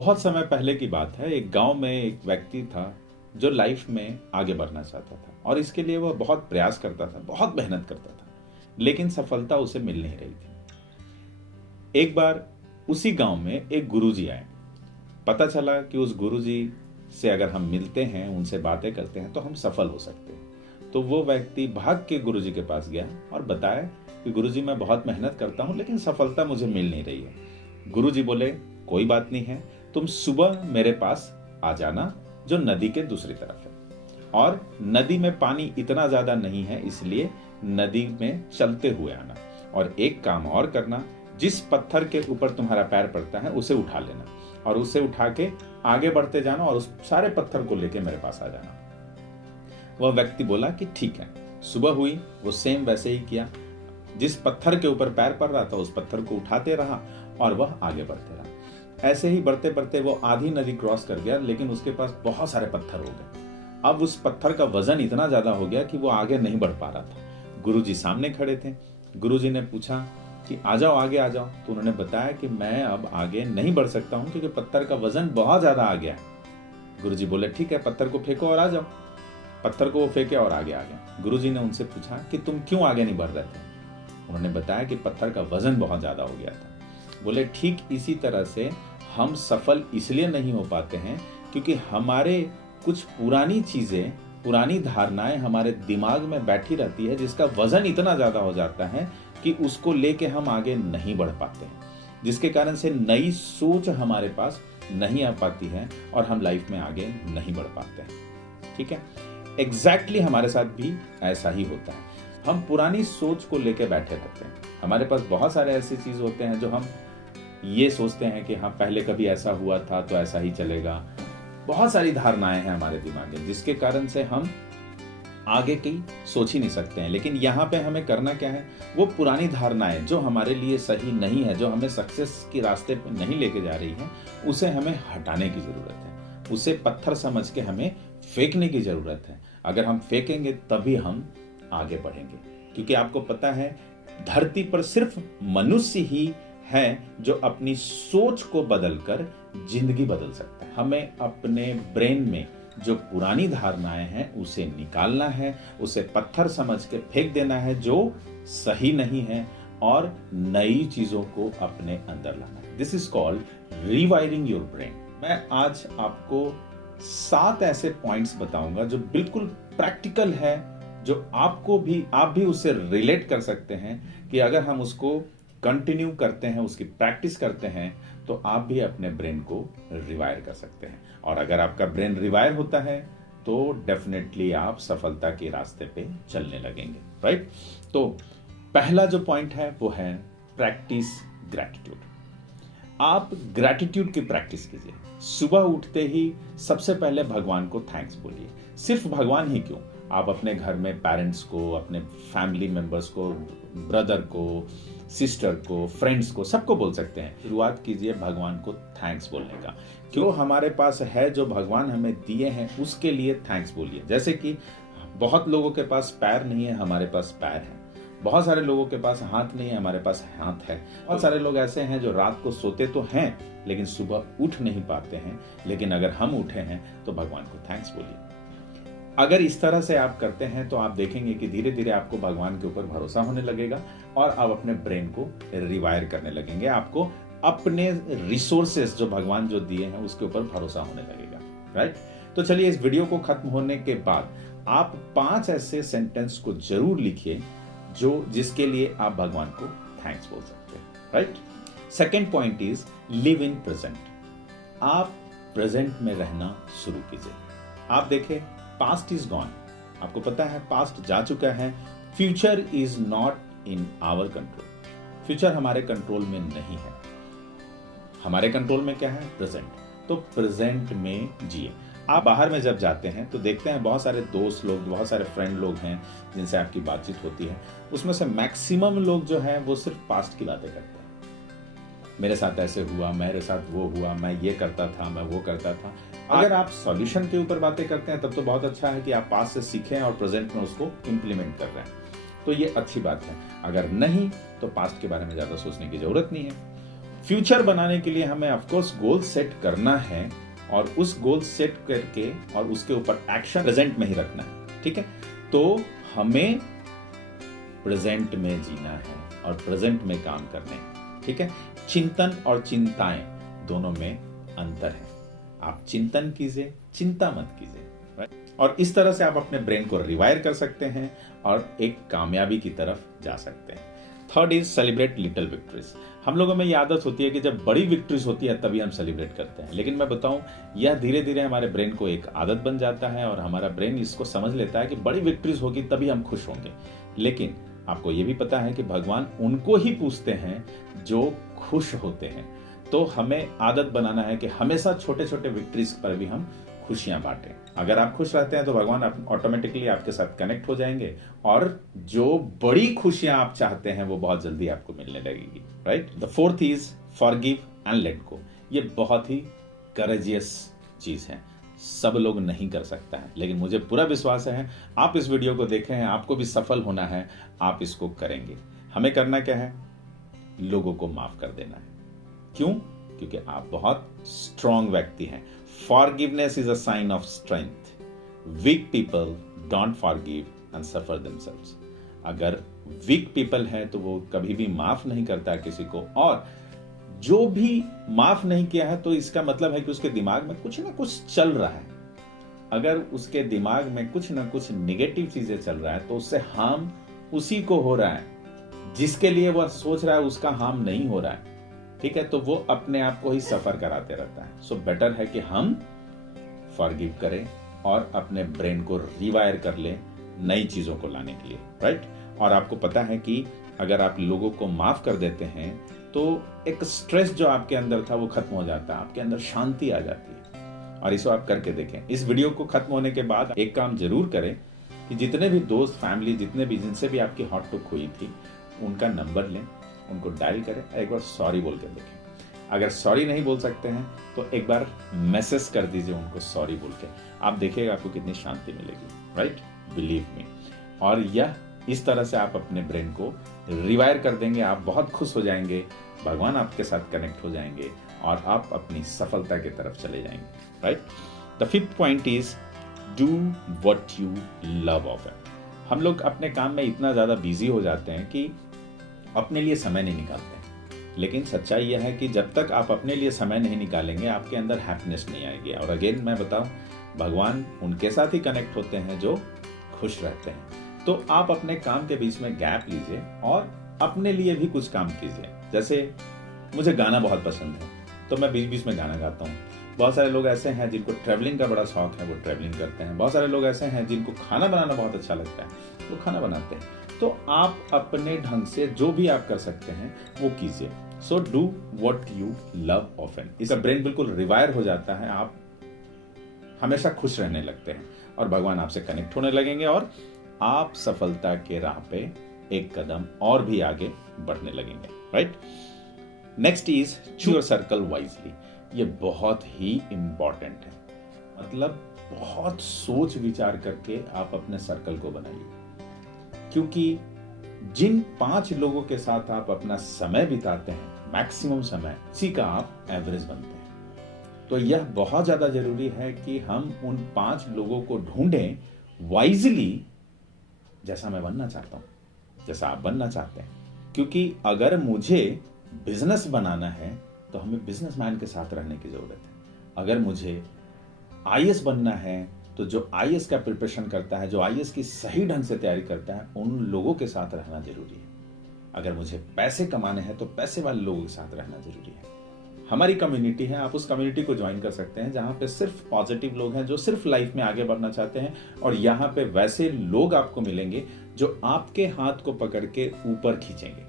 बहुत समय पहले की बात है। एक गांव में एक व्यक्ति था जो लाइफ में आगे बढ़ना चाहता था और इसके लिए वह बहुत प्रयास करता था, बहुत मेहनत करता था, लेकिन सफलता उसे मिल नहीं रही थी। एक बार उसी गांव में एक गुरुजी आए। पता चला कि उस गुरुजी से अगर हम मिलते हैं, उनसे बातें करते हैं तो हम सफल हो सकते हैं। तो वो व्यक्ति भाग के गुरुजी के पास गया और बताया कि गुरुजी, मैं बहुत मेहनत करता हूं लेकिन सफलता मुझे मिल नहीं रही है। गुरुजी बोले, कोई बात नहीं है, तुम सुबह मेरे पास आ जाना जो नदी के दूसरी तरफ है, और नदी में पानी इतना ज्यादा नहीं है, इसलिए नदी में चलते हुए आना। और एक काम और करना, जिस पत्थर के ऊपर तुम्हारा पैर पड़ता है उसे उठा लेना और उसे उठा के आगे बढ़ते जाना और उस सारे पत्थर को लेके मेरे पास आ जाना। वह व्यक्ति बोला कि ठीक है। सुबह हुई, वो सेम वैसे ही किया। जिस पत्थर के ऊपर पैर पड़ रहा था उस पत्थर को उठाते रहा और वह आगे बढ़ते रहा। ऐसे ही बढ़ते बढ़ते वो आधी नदी क्रॉस कर गया, लेकिन उसके पास बहुत सारे पत्थर हो गए। अब उस पत्थर का वजन इतना ज्यादा हो गया कि वो आगे नहीं बढ़ पा रहा था। गुरुजी सामने खड़े थे। गुरुजी ने पूछा कि आ जाओ, आगे आ जाओ। तो उन्होंने बताया कि मैं अब आगे नहीं बढ़ सकता हूं क्योंकि पत्थर का वजन बहुत ज्यादा आ गया है। गुरुजी बोले, ठीक है, पत्थर को फेंको और आ जाओ। पत्थर को वो फेंके और आगे आ गया। गुरुजी ने उनसे पूछा कि तुम क्यों आगे नहीं बढ़ रहे थे। उन्होंने बताया कि पत्थर का वजन बहुत ज्यादा हो गया था। बोले, ठीक इसी तरह से हम सफल इसलिए नहीं हो पाते हैं क्योंकि हमारे कुछ पुरानी चीजें, पुरानी धारणाएं हमारे दिमाग में बैठी रहती है, जिसका वजन इतना ज्यादा हो जाता है कि उसको लेके हम आगे नहीं बढ़ पाते हैं, जिसके कारण से नई सोच हमारे पास नहीं आ पाती है और हम लाइफ में आगे नहीं बढ़ पाते हैं। ठीक है, एग्जैक्टली हमारे साथ भी ऐसा ही होता है। हम पुरानी सोच को लेके बैठे रहते हैं। हमारे पास बहुत सारे ऐसी चीज होते हैं जो हम ये सोचते हैं कि हाँ, पहले कभी ऐसा हुआ था तो ऐसा ही चलेगा। बहुत सारी धारणाएं हैं हमारे दिमाग में, जिसके कारण से हम आगे की सोच ही नहीं सकते हैं। लेकिन यहाँ पे हमें करना क्या है, वो पुरानी धारणाएं जो हमारे लिए सही नहीं है, जो हमें सक्सेस के रास्ते पे नहीं लेके जा रही है, उसे हमें हटाने की जरूरत है। उसे पत्थर समझ के हमें फेंकने की जरूरत है। अगर हम फेंकेंगे तभी हम आगे बढ़ेंगे, क्योंकि आपको पता है धरती पर सिर्फ मनुष्य ही है जो अपनी सोच को बदलकर जिंदगी बदल सकता है। हमें अपने ब्रेन में जो पुरानी धारणाएं हैं उसे निकालना है, उसे पत्थर समझ के फेंक देना है जो सही नहीं है, और नई चीजों को अपने अंदर लाना है। This is called rewiring your brain. मैं आज आपको 7 ऐसे पॉइंट्स बताऊंगा जो बिल्कुल प्रैक्टिकल है, जो आप भी उससे रिलेट कर सकते हैं कि अगर हम उसको कंटिन्यू करते हैं, उसकी प्रैक्टिस करते हैं, तो आप भी अपने ब्रेन को रिवायर कर सकते हैं। और अगर आपका ब्रेन रिवायर होता है तो डेफिनेटली आप सफलता के रास्ते पे चलने लगेंगे, राइट। तो पहला जो पॉइंट है वो है प्रैक्टिस ग्रैटिट्यूड। आप ग्रैटिट्यूड की प्रैक्टिस कीजिए। सुबह उठते ही सबसे पहले भगवान को थैंक्स बोलिए। सिर्फ भगवान ही क्यों, आप अपने घर में पेरेंट्स को, अपने फैमिली मेंबर्स को, ब्रदर को, सिस्टर को, फ्रेंड्स को, सबको बोल सकते हैं। शुरुआत कीजिए भगवान को थैंक्स बोलने का। जो हमारे पास है, जो भगवान हमें दिए हैं, उसके लिए थैंक्स बोलिए। जैसे कि बहुत लोगों के पास पैर नहीं है, हमारे पास पैर है। बहुत सारे लोगों के पास हाथ नहीं है, हमारे पास हाथ है। बहुत सारे लोग ऐसे हैं जो रात को सोते तो हैं लेकिन सुबह उठ नहीं पाते हैं। लेकिन अगर हम उठे हैं तो भगवान को थैंक्स बोलिए। अगर इस तरह से आप करते हैं तो आप देखेंगे कि धीरे धीरे आपको भगवान के ऊपर भरोसा होने लगेगा और आप अपने ब्रेन को रिवायर करने लगेंगे। आपको अपने रिसोर्सेस जो भगवान जो दिए हैं उसके ऊपर भरोसा होने लगेगा, राइट। तो चलिए, इस वीडियो को खत्म होने के बाद आप 5 ऐसे सेंटेंस को जरूर लिखिए जिसके लिए आप भगवान को थैंक्स बोल सकते हैं, right. Second point is live in present. आप प्रेजेंट में रहना शुरू कीजिए। आप देखें, पास्ट इज गॉन, आपको पता है पास्ट जा चुका है। Future is not in our control. Future हमारे कंट्रोल में नहीं है। हमारे कंट्रोल में क्या है, प्रेजेंट। तो प्रेजेंट में जिए। आप बाहर में जब जाते हैं तो देखते हैं बहुत सारे दोस्त लोग, बहुत सारे फ्रेंड लोग हैं जिनसे आपकी बातचीत होती है। उसमें से मैक्सिमम लोग जो हैं वो सिर्फ पास्ट की बातें करते हैं। मेरे साथ ऐसे हुआ, मेरे साथ वो हुआ, मैं ये करता था, मैं वो करता था। अगर आप सॉल्यूशन के ऊपर बातें करते हैं तब तो बहुत अच्छा है कि आप पास्ट से सीखें और प्रेजेंट में उसको इंप्लीमेंट कर रहे हैं, तो ये अच्छी बात है। अगर नहीं तो पास्ट के बारे में ज्यादा सोचने की जरूरत नहीं है। फ्यूचर बनाने के लिए हमें ऑफकोर्स गोल सेट करना है और उस गोल सेट करके और उसके ऊपर एक्शन प्रेजेंट में ही रखना है, ठीक है। तो हमें प्रेजेंट में जीना है और प्रेजेंट में काम करने हैं, ठीक है। चिंतन और चिंताएं दोनों में अंतर है। आप चिंतन कीजिए, चिंता मत कीजिए, राइट। और इस तरह से आप अपने ब्रेन को रिवायर कर सकते हैं और एक कामयाबी की तरफ जा सकते हैं। Third is celebrate little victories. हम लोगों में ये आदत होती है कि जब बड़ी विक्ट्रीज होती है तभी हम सेलिब्रेट करते हैं, लेकिन मैं बताऊं यह धीरे धीरे हमारे ब्रेन को एक आदत बन जाता है और हमारा ब्रेन इसको समझ लेता है कि बड़ी विक्ट्रीज होगी तभी हम खुश होंगे। लेकिन आपको ये भी पता है कि भगवान उनको ही पूछते हैं जो खुश होते हैं। तो हमें आदत बनाना है कि हमेशा छोटे छोटे विक्ट्रीज पर भी हम खुशियां बांटें। अगर आप खुश रहते हैं तो भगवान ऑटोमेटिकली आपके साथ कनेक्ट हो जाएंगे और जो बड़ी खुशियां आप चाहते हैं वो बहुत जल्दी आपको मिलने लगेगी, right. The fourth is forgive and let go. ये बहुत ही करेजियस चीज है, सब लोग नहीं कर सकता है, लेकिन मुझे पूरा विश्वास है आप इस वीडियो को देखें हैं, आपको भी सफल होना है, आप इसको करेंगे। हमें करना क्या है? लोगों को माफ कर देना है। क्यों? क्योंकि आप बहुत स्ट्रांग व्यक्ति हैं। Forgiveness is a sign of strength. Weak people don't forgive and suffer themselves. अगर वीक पीपल है तो वो कभी भी माफ नहीं करता किसी को, और जो भी माफ नहीं किया है तो इसका मतलब है कि उसके दिमाग में कुछ ना कुछ चल रहा है। अगर उसके दिमाग में कुछ ना कुछ निगेटिव चीजें चल रहा है तो उससे हार्म उसी को हो रहा है, जिसके लिए वह सोच रहा है उसका हार्म नहीं हो रहा है, ठीक है। तो वो अपने आप को ही सफर कराते रहता है। सो बेटर है कि हम फॉरगिव करें और अपने ब्रेन को रिवायर कर लें नई चीजों को लाने के लिए, राइट। और आपको पता है कि अगर आप लोगों को माफ कर देते हैं तो एक स्ट्रेस जो आपके अंदर था वो खत्म हो जाता है, आपके अंदर शांति आ जाती है। और इसको आप करके देखें। इस वीडियो को खत्म होने के बाद एक काम जरूर करें कि जितने भी दोस्त, फैमिली, जितने भी जिनसे भी आपकी हॉट टॉक हुई थी उनका नंबर लें, उनको डायल करें, एक बार सॉरी बोल के देखें। अगर सॉरी नहीं बोल सकते हैं तो एक बार मैसेज कर दीजिए उनको सॉरी बोल के। आप देखिएगा आपको कितनी शांति मिलेगी, राइट, बिलीव मी। और यह इस तरह से आप अपने ब्रेन को रिवायर कर देंगे, आप बहुत खुश हो जाएंगे, भगवान आपके साथ कनेक्ट हो जाएंगे और आप अपनी सफलता की तरफ चले जाएंगे, right. The fifth point is do what you love of it. हम लोग अपने काम में इतना ज्यादा बिजी हो जाते हैं कि अपने लिए समय नहीं निकालते हैं। लेकिन सच्चाई यह है कि जब तक आप अपने लिए समय नहीं निकालेंगे आपके अंदर हैप्पीनेस नहीं आएगी। और अगेन मैं बताऊं, भगवान उनके साथ ही कनेक्ट होते हैं जो खुश रहते हैं। तो आप अपने काम के बीच में गैप लीजिए और अपने लिए भी कुछ काम कीजिए। जैसे मुझे गाना बहुत पसंद है तो मैं बीच बीच में गाना गाता हूँ। बहुत सारे लोग ऐसे हैं जिनको ट्रैवलिंग का बड़ा शौक है, वो ट्रैवलिंग करते हैं। बहुत सारे लोग ऐसे हैं जिनको खाना बनाना बहुत अच्छा लगता है, वो खाना बनाते हैं। तो आप अपने ढंग से जो भी आप कर सकते हैं वो कीजिए। So do what you love often. इसका ब्रेन बिल्कुल रिवायर हो जाता है, आप हमेशा खुश रहने लगते हैं और भगवान आपसे कनेक्ट होने लगेंगे और आप सफलता के राह पे एक कदम और भी आगे बढ़ने लगेंगे, right. Next is choose your circle wisely. ये बहुत ही इंपॉर्टेंट है, मतलब बहुत सोच विचार करके आप अपने सर्कल को बनाइए, क्योंकि जिन 5 लोगों के साथ आप अपना समय बिताते हैं, मैक्सिमम समय, उसी का आप एवरेज बनते हैं। तो यह बहुत ज्यादा जरूरी है कि हम उन 5 लोगों को ढूंढें वाइजली, जैसा मैं बनना चाहता हूं, जैसा आप बनना चाहते हैं। क्योंकि अगर मुझे बिजनेस बनाना है तो हमें बिजनेसमैन के साथ रहने की जरूरत है। अगर मुझे आईएएस बनना है तो जो आईएएस का प्रिपरेशन करता है, जो आईएएस की सही ढंग से तैयारी करता है, उन लोगों के साथ रहना जरूरी है। अगर मुझे पैसे कमाने हैं तो पैसे वाले लोगों के साथ रहना जरूरी है। हमारी कम्युनिटी है, आप उस कम्युनिटी को ज्वाइन कर सकते हैं जहां पे सिर्फ पॉजिटिव लोग हैं जो सिर्फ लाइफ में आगे बढ़ना चाहते हैं, और यहाँ पे वैसे लोग आपको मिलेंगे जो आपके हाथ को पकड़ के ऊपर खींचेंगे,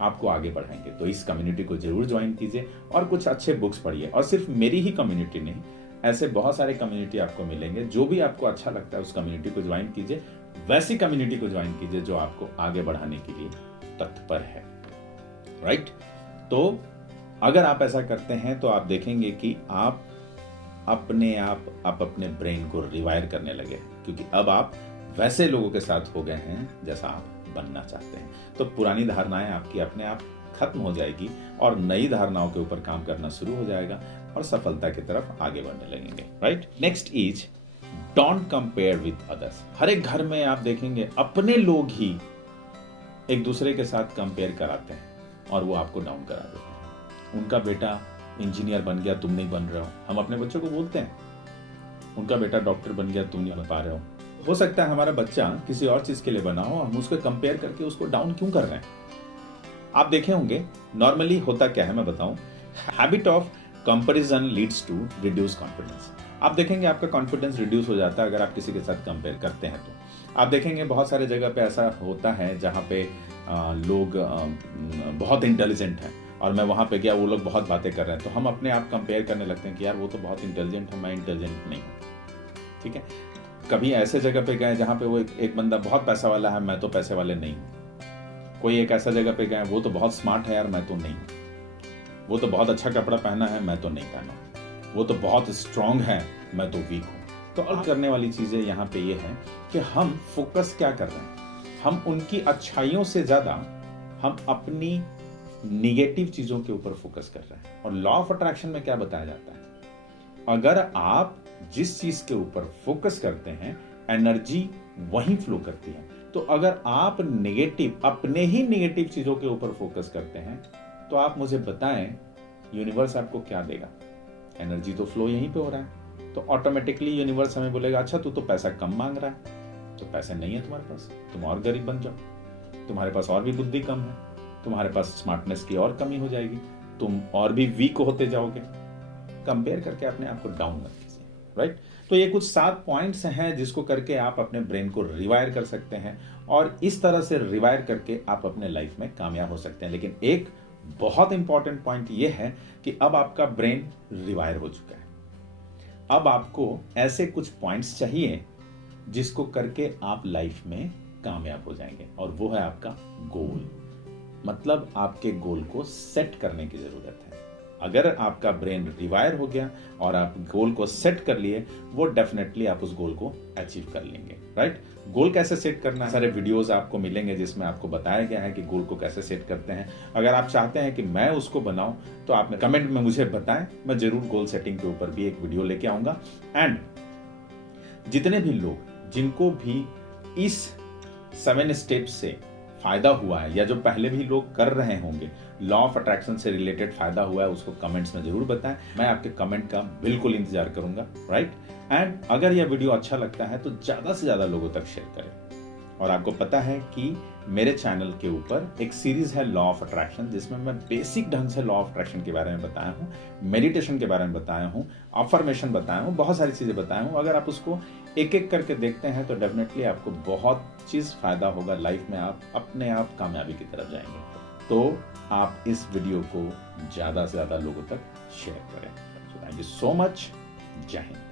आपको आगे बढ़ाएंगे। तो इस कम्युनिटी को जरूर ज्वाइन कीजिए और कुछ अच्छे बुक्स पढ़िए। और सिर्फ मेरी ही कम्युनिटी नहीं, ऐसे बहुत सारे कम्युनिटी आपको मिलेंगे। जो भी आपको अच्छा लगता है उस कम्युनिटी को ज्वाइन कीजिए, वैसी कम्युनिटी को ज्वाइन कीजिए जो आपको आगे बढ़ाने के लिए तत्पर है, राइट। तो अगर आप ऐसा करते हैं तो आप देखेंगे कि आप अपने ब्रेन को रिवायर करने लगे, क्योंकि अब आप वैसे लोगों के साथ हो गए हैं जैसा आप बनना चाहते हैं। तो पुरानी धारणाएं आपकी अपने आप खत्म हो जाएगी और नई धारणाओं के ऊपर काम करना शुरू हो जाएगा और सफलता की तरफ आगे बढ़ने लगेंगे, right. Next is don't compare with others. हर एक घर में आप देखेंगे अपने लोग ही एक दूसरे के साथ कंपेयर कराते हैं और वो आपको डाउन करा देते हैं। उनका बेटा इंजीनियर बन गया, तुम नहीं बन रहे हो। हम अपने बच्चों को बोलते हैं उनका बेटा डॉक्टर बन गया, तुम नहीं बन पा रहे हो सकता है हमारा बच्चा किसी और चीज के लिए बना हो, हम उसको कंपेयर करके उसको डाउन क्यों कर रहे हैं। आप देखे होंगे नॉर्मली होता क्या है, मैं बताऊं, habit of comparison leads to reduce confidence. आप देखेंगे आपका कॉन्फिडेंस रिड्यूस हो जाता है अगर आप किसी के साथ कंपेयर करते हैं तो। आप देखेंगे बहुत सारे जगह पे ऐसा होता है जहाँ पे लोग बहुत इंटेलिजेंट हैं और मैं वहाँ पे गया, वो लोग बहुत बातें कर रहे हैं, तो हम अपने आप कंपेयर करने लगते हैं कि यार वो तो बहुत इंटेलिजेंट है, मैं इंटेलिजेंट नहीं हूँ, ठीक है। कभी ऐसे जगह पे गए जहाँ पे वो एक बंदा बहुत पैसा वाला है, मैं तो पैसे वाले नहीं हूँ। कोई एक ऐसा जगह पे गए, वो तो बहुत स्मार्ट है यार, मैं तो नहीं हूँ। वो तो बहुत अच्छा कपड़ा पहना है, मैं तो नहीं पहना। वो तो बहुत स्ट्रांग है, मैं तो वीक हूँ। तो अब करने वाली चीजें यहाँ पे ये है कि हम फोकस क्या कर रहे हैं। हम उनकी अच्छाइयों से ज्यादा हम अपनी निगेटिव चीजों के ऊपर फोकस कर रहे हैं। और लॉ ऑफ अट्रैक्शन में क्या बताया जाता है, अगर आप जिस चीज के ऊपर फोकस करते हैं एनर्जी वहीं फ्लो करती है। तो अगर आप नेगेटिव, अपने ही नेगेटिव चीजों के ऊपर फोकस करते हैं तो आप मुझे बताएं यूनिवर्स आपको क्या देगा। एनर्जी तो फ्लो यहीं पे हो रहा है, तो ऑटोमेटिकली यूनिवर्स हमें बोलेगा अच्छा तू तो पैसा कम मांग रहा है, तो पैसे नहीं है तुम्हारे पास, तुम और गरीब बन जाओ, तुम्हारे पास और भी बुद्धि कम है, तुम्हारे पास स्मार्टनेस की और कमी हो जाएगी, तुम और भी वीक होते जाओगे। कंपेयर करके अपने आप को डाउन मत कीजिए, राइट। तो ये कुछ 7 पॉइंट्स हैं जिसको करके आप अपने ब्रेन को रिवायर कर सकते हैं और इस तरह से रिवायर करके आप अपने लाइफ में कामयाब हो सकते हैं। लेकिन एक बहुत इंपॉर्टेंट पॉइंट ये है कि अब आपका ब्रेन रिवायर हो चुका है, अब आपको ऐसे कुछ पॉइंट्स चाहिए जिसको करके आप लाइफ में कामयाब हो जाएंगे, और वो है आपका गोल। मतलब आपके गोल को सेट करने की जरूरत है। अगर आपका ब्रेन रिवायर हो गया और आप गोल को सेट कर लिए, वो डेफिनेटली आप उस गोल को अचीव कर लेंगे, राइट। गोल कैसे सेट करना है, सारे वीडियोस आपको मिलेंगे जिसमें आपको बताया गया है कि गोल को कैसे सेट करते हैं। अगर आप चाहते हैं कि मैं उसको बनाऊं तो आप कमेंट में मुझे बताएं, मैं जरूर गोल सेटिंग के ऊपर भी एक वीडियो लेके आऊंगा। एंड जितने भी लोग जिनको भी इस 7 स्टेप्स से फायदा हुआ है या जो पहले भी लोग कर रहे होंगे, लॉ ऑफ अट्रैक्शन से रिलेटेड फायदा हुआ है, उसको कमेंट्स में जरूर बताएं। मैं आपके कमेंट का बिल्कुल इंतजार करूंगा, राइट। एंड अगर यह वीडियो अच्छा लगता है तो ज्यादा से ज्यादा लोगों तक शेयर करें। और आपको पता है कि मेरे चैनल के ऊपर एक सीरीज है लॉ ऑफ अट्रैक्शन, जिसमें मैं बेसिक ढंग से लॉ ऑफ अट्रैक्शन के बारे में बताया हूँ, मेडिटेशन के बारे में बताया हूँ, अफर्मेशन बताया हूँ, बहुत सारी चीजें बताया हूँ। अगर आप उसको एक एक करके देखते हैं तो डेफिनेटली आपको बहुत चीज फायदा होगा लाइफ में, आप अपने आप कामयाबी की तरफ जाएंगे। तो आप इस वीडियो को ज्यादा से ज्यादा लोगों तक शेयर करें। Thank you so much. जय हिंद।